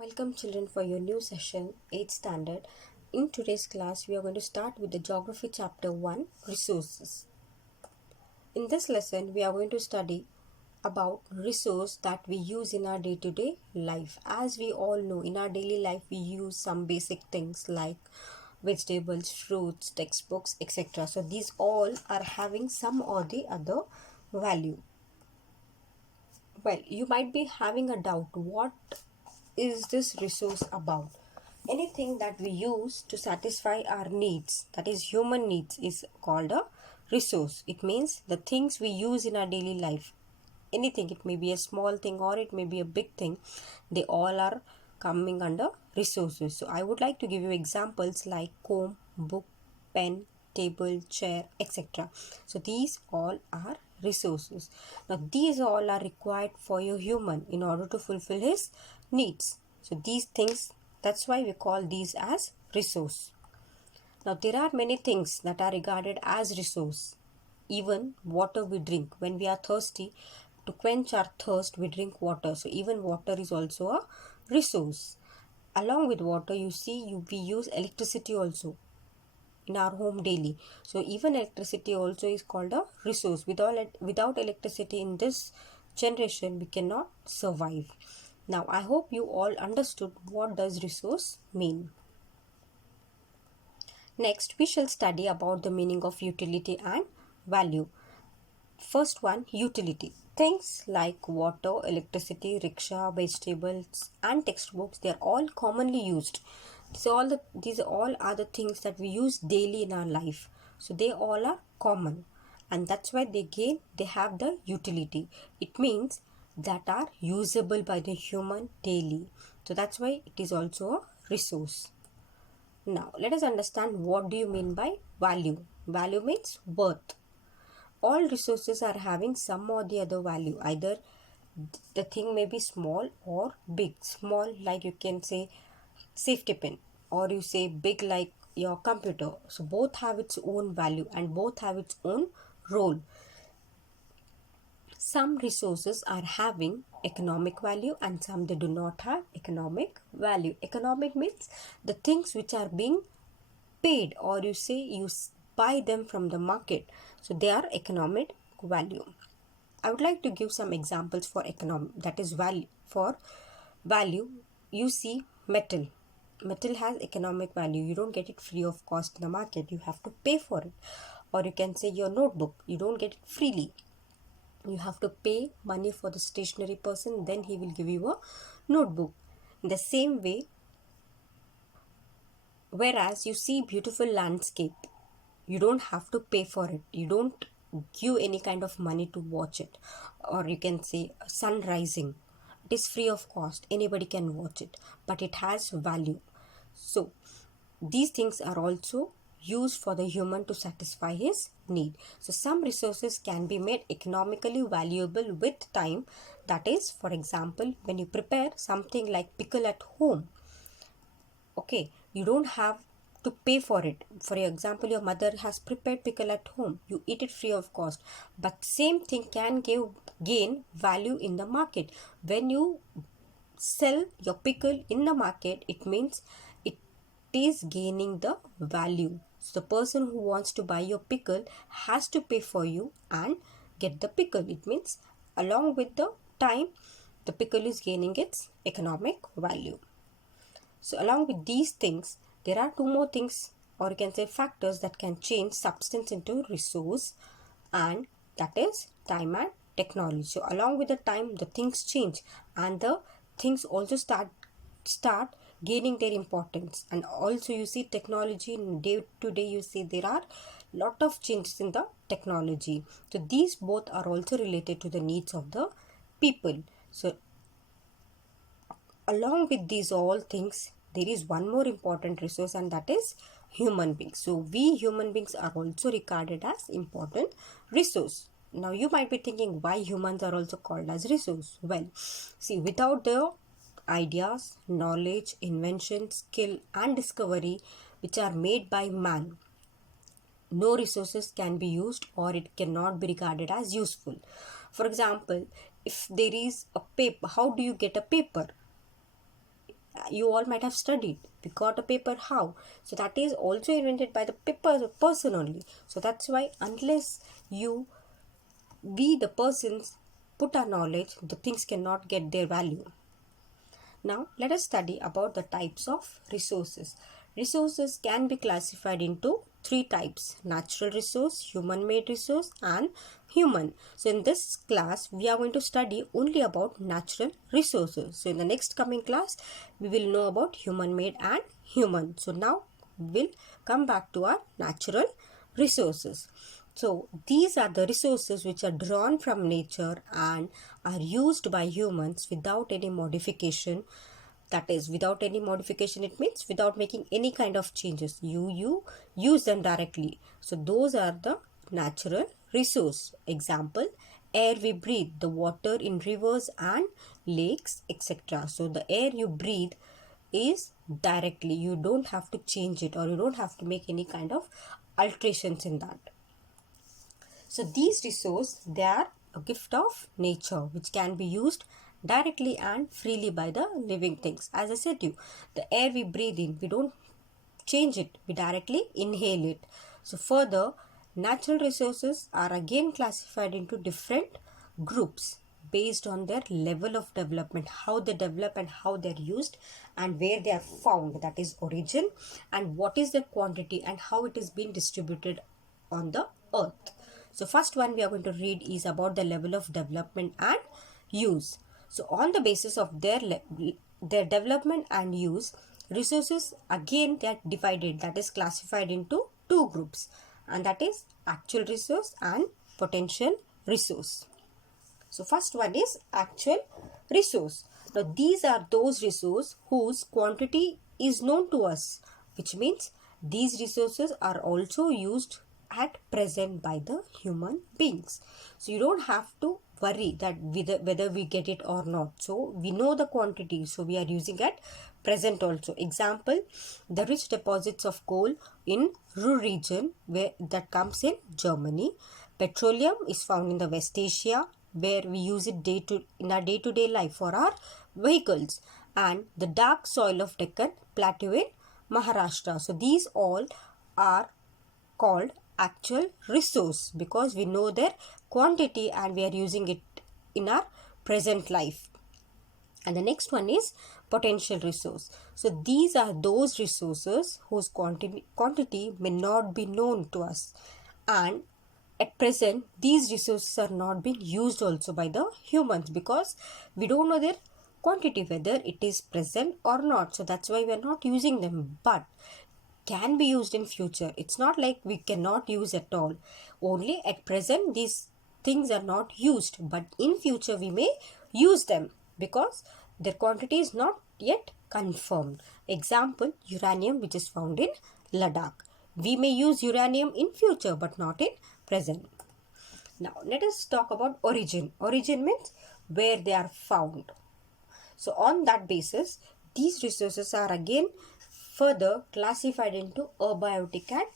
Welcome children for your new session 8th standard. In today's class we are going to start with the geography chapter 1 resources. In this lesson we are going to study about resource that we use in our day-to-day life. As we all know, in our daily life we use some basic things like vegetables, fruits, textbooks, etc. So these all are having some or the other value. Well, you might be having a doubt, what is this resource about? Anything that we use to satisfy our needs, that is human needs, is called a resource. It means the things we use in our daily life. Anything, it may be a small thing or it may be a big thing, they all are coming under resources. So I would like to give you examples like comb, book, pen, table, chair, etc. So these all are resources. Now these all are required for your human in order to fulfill his needs. So these things, that's why we call these as resource. Now there are many things that are regarded as resource. Even water we drink, when we are thirsty, to quench our thirst we drink water. So even water is also a resource. Along with water, we use electricity also in our home daily. So even electricity also is called a resource. Without electricity in this generation we cannot survive. Now I hope you all understood what does resource mean. Next we shall study about the meaning of utility and value. First one, utility. Things like water, electricity, rickshaw, vegetables and textbooks, they are all commonly used. These all are the things that we use daily in our life. So they all are common, and that's why they have the utility. It means that are usable by the human daily. So that's why it is also a resource. Now let us understand what do you mean by value. Value means worth. All resources are having some or the other value. Either the thing may be small or big. Small, like you can say safety pin, or you say big like your computer. So both have its own value and both have its own role. Some resources are having economic value and some they do not have economic value. Economic means the things which are being paid, or you say you buy them from the market. So they are economic value. I would like to give some examples for economic, that is value. For value, you see metal. Metal has economic value. You don't get it free of cost in the market. You have to pay for it. Or you can say your notebook. You don't get it freely. You have to pay money for the stationery person, then he will give you a notebook. In the same way, whereas you see beautiful landscape, you don't have to pay for it. You don't give any kind of money to watch it. Or you can say sun rising. It is free of cost. Anybody can watch it, but it has value. So these things are also used for the human to satisfy his need. So some resources can be made economically valuable with time. That is, for example, when you prepare something like pickle at home, okay, you don't have to pay for it. For example, your mother has prepared pickle at home, you eat it free of cost, but same thing can gain value in the market. When you sell your pickle in the market, it means it is gaining the value. So the person who wants to buy your pickle has to pay for you and get the pickle. It means along with the time, the pickle is gaining its economic value. So along with these things, there are two more things, or you can say factors, that can change substance into resource, and that is time and technology. So along with the time, the things change and the things also start gaining their importance. And also you see technology in day to day, you see there are lot of changes in the technology. So these both are also related to the needs of the people. So along with these all things, there is one more important resource, and that is human beings. So we human beings are also regarded as important resource. Now you might be thinking, why humans are also called as resource? Well, see, without the ideas, knowledge, invention, skill and discovery which are made by man, no resources can be used, or it cannot be regarded as useful. For example, if there is a paper, how do you get a paper? you all might have studied. We got a paper how? So that is also invented by the person only. So that's why unless we the persons put our knowledge, the things cannot get their value. Now let us study about the types of resources. Resources can be classified into three types: natural resource, human made resource and human. So in this class we are going to study only about natural resources. So in the next coming class we will know about human made and human. So now we'll come back to our natural resources. So these are the resources which are drawn from nature and are used by humans without any modification. That is, without any modification, it means without making any kind of changes. You use them directly. So those are the natural resource. Example, air we breathe, the water in rivers and lakes, etc. So the air you breathe is directly. You don't have to change it, or you don't have to make any kind of alterations in that. So these resources, they are a gift of nature which can be used directly and freely by the living things. As I said to you, the air we breathe in, we don't change it, we directly inhale it. So further, natural resources are again classified into different groups based on their level of development, how they develop and how they're used and where they are found, that is origin, and what is the quantity and how it is being distributed on the earth. So first one we are going to read is about the level of development and use. So on the basis of their development and use, resources again they are divided, that is classified into two groups, and that is actual resource and potential resource. So first one is actual resource. Now these are those resources whose quantity is known to us, which means these resources are also used at present by the human beings. So you don't have to worry that whether we get it or not. So we know the quantity, so we are using at present also. Example, the rich deposits of coal in Ruhr region, where that comes in Germany. Petroleum is found in the West Asia, where we use it in our day-to-day life for our vehicles, and the dark soil of Deccan Plateau in Maharashtra. So these all are called actual resource because we know their quantity and we are using it in our present life. And the next one is potential resource. So these are those resources whose quantity may not be known to us, and at present these resources are not being used also by the humans because we don't know their quantity, whether it is present or not. So that's why we are not using them, but can be used in future. It's not like we cannot use at all. Only at present these things are not used, but in future we may use them because their quantity is not yet confirmed. Example, uranium which is found in Ladakh. We may use uranium in future but not in present. Now let us talk about origin. Origin means where they are found. So on that basis, these resources are again further classified into abiotic and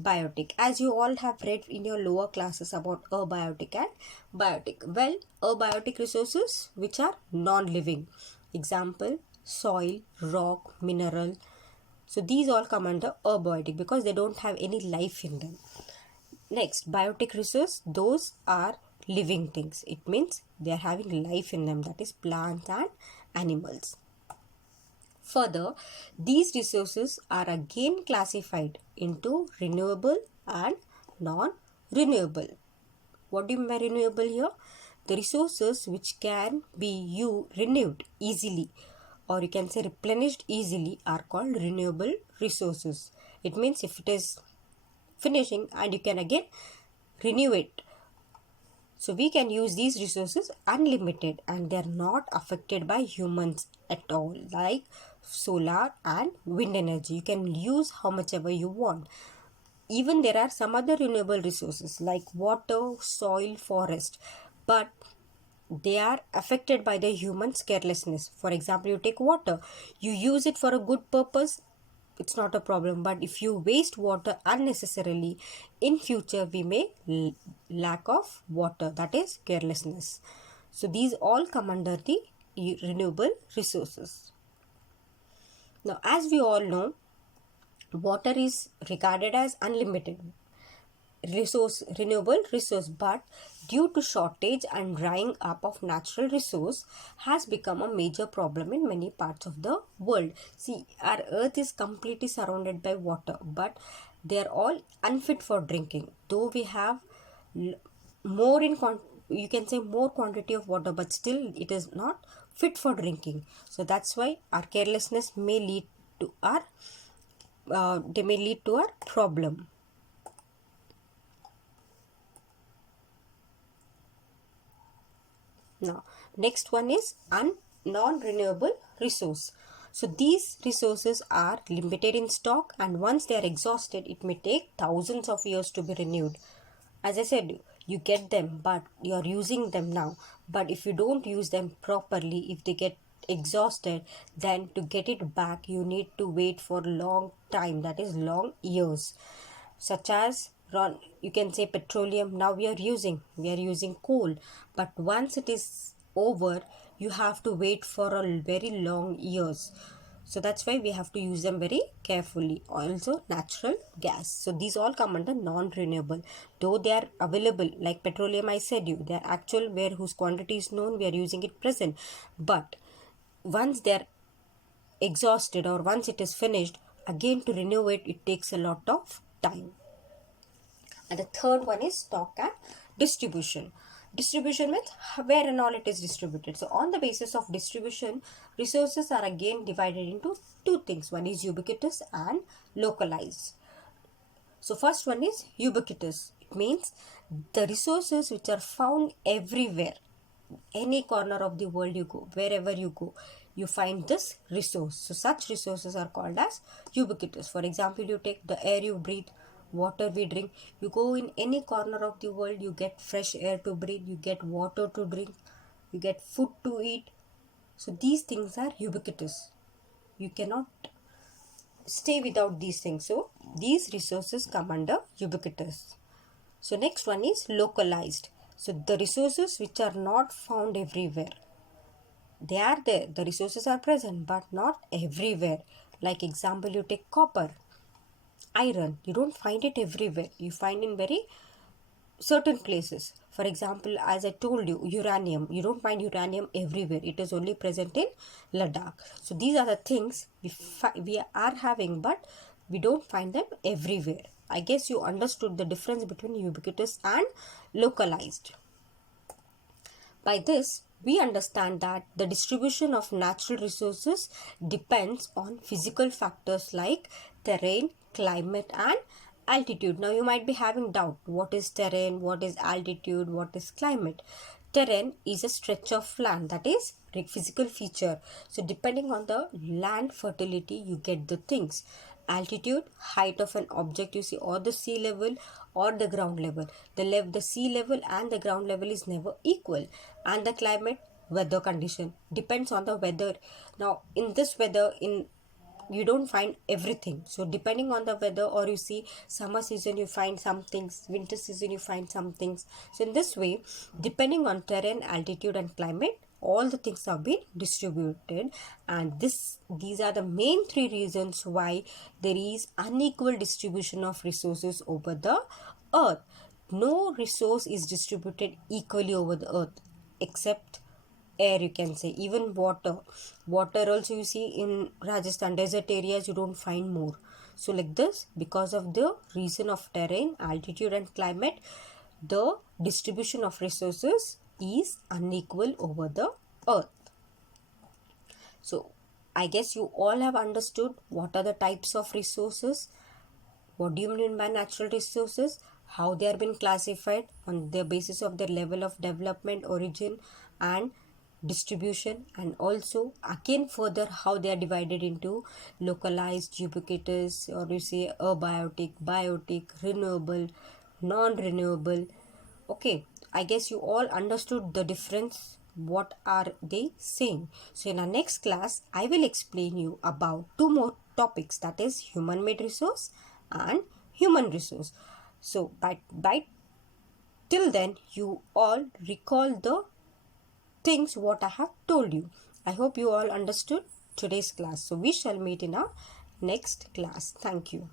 biotic, as you all have read in your lower classes about abiotic and biotic. Well, abiotic resources which are non-living. Example, soil, rock, mineral. So these all come under abiotic because they don't have any life in them. Next, biotic resource, those are living things. It means they are having life in them, that is plants and animals. Further, these resources are again classified into renewable and non-renewable. What do you mean by renewable here? The resources which can be renewed easily, or you can say replenished easily, are called renewable resources. It means if it is finishing and you can again renew it. So we can use these resources unlimited and they are not affected by humans at all, like solar and wind energy. You can use how much ever you want. Even there are some other renewable resources like water, soil, forest, but they are affected by the human's carelessness. For example, you take water, you use it for a good purpose, it's not a problem, but if you waste water unnecessarily, in future we may lack of water, that is carelessness. So these all come under the renewable resources. Now, as we all know, water is regarded as unlimited resource, renewable resource, but due to shortage and drying up of natural resource has become a major problem in many parts of the world. See, our earth is completely surrounded by water, but they are all unfit for drinking, though we have more in you can say more quantity of water, but still it is not fit for drinking. So that's why our carelessness may lead to our they may lead to a problem. Now, next one is non-renewable resource. So these resources are limited in stock, and once they are exhausted, it may take thousands of years to be renewed. As I said, you get them, but you are using them now. But if you don't use them properly, if they get exhausted, then to get it back, you need to wait for long time, that is long years. Such as you can say petroleum, now we are using coal, but once it is over, you have to wait for a very long years. So that's why we have to use them very carefully. Also natural gas, so these all come under non-renewable, though they are available. Like petroleum, I said you, they are actual, where whose quantity is known, we are using it present. But once they are exhausted, or once it is finished, again to renew it, it takes a lot of time. And the third one is stock and distribution. Distribution means where and all it is distributed. So on the basis of distribution, resources are again divided into two things. One is ubiquitous and localized. So first one is ubiquitous. It means the resources which are found everywhere. Any corner of the world you go, wherever you go, you find this resource. So such resources are called as ubiquitous. For example, you take the air you breathe, water we drink. You go in any corner of the world, you get fresh air to breathe, you get water to drink, you get food to eat. So these things are ubiquitous. You cannot stay without these things. So these resources come under ubiquitous. So next one is localized. So the resources which are not found everywhere. They are there, the resources are present, but not everywhere. Like example, you take copper, iron, you don't find it everywhere. You find in very certain places. For example, as I told you, uranium, you don't find uranium everywhere. It is only present in Ladakh. So these are the things we are having, but we don't find them everywhere. I guess you understood the difference between ubiquitous and localized. By this, we understand that the distribution of natural resources depends on physical factors like terrain, climate, and altitude. Now, you might be having doubt, what is terrain, what is altitude, what is climate? Terrain is a stretch of land, that is physical feature. So depending on the land fertility, you get the things. Altitude, height of an object you see, or the sea level or the ground level. The sea level and the ground level is never equal. And the climate, weather condition, depends on the weather. Now in this weather, in you don't find everything. So depending on the weather, or you see summer season you find some things, winter season you find some things. So in this way, depending on terrain, altitude, and climate, all the things have been distributed. And these are the main three reasons why there is unequal distribution of resources over the earth. No resource is distributed equally over the earth except air, you can say. Even water also, you see in Rajasthan desert areas you don't find more. So like this, because of the reason of terrain, altitude, and climate, the distribution of resources is unequal over the earth. So I guess you all have understood what are the types of resources, what do you mean by natural resources, how they are being classified on the basis of their level of development, origin, and distribution, and also again further how they are divided into localized, ubiquitous, or you say abiotic, biotic, renewable, non-renewable. Okay, I guess you all understood the difference. What are they saying? So in our next class, I will explain you about two more topics, that is human made resource and human resource. So by till then, you all recall the things what I have told you. I hope you all understood. today's class. So we shall meet in our next class. Thank you.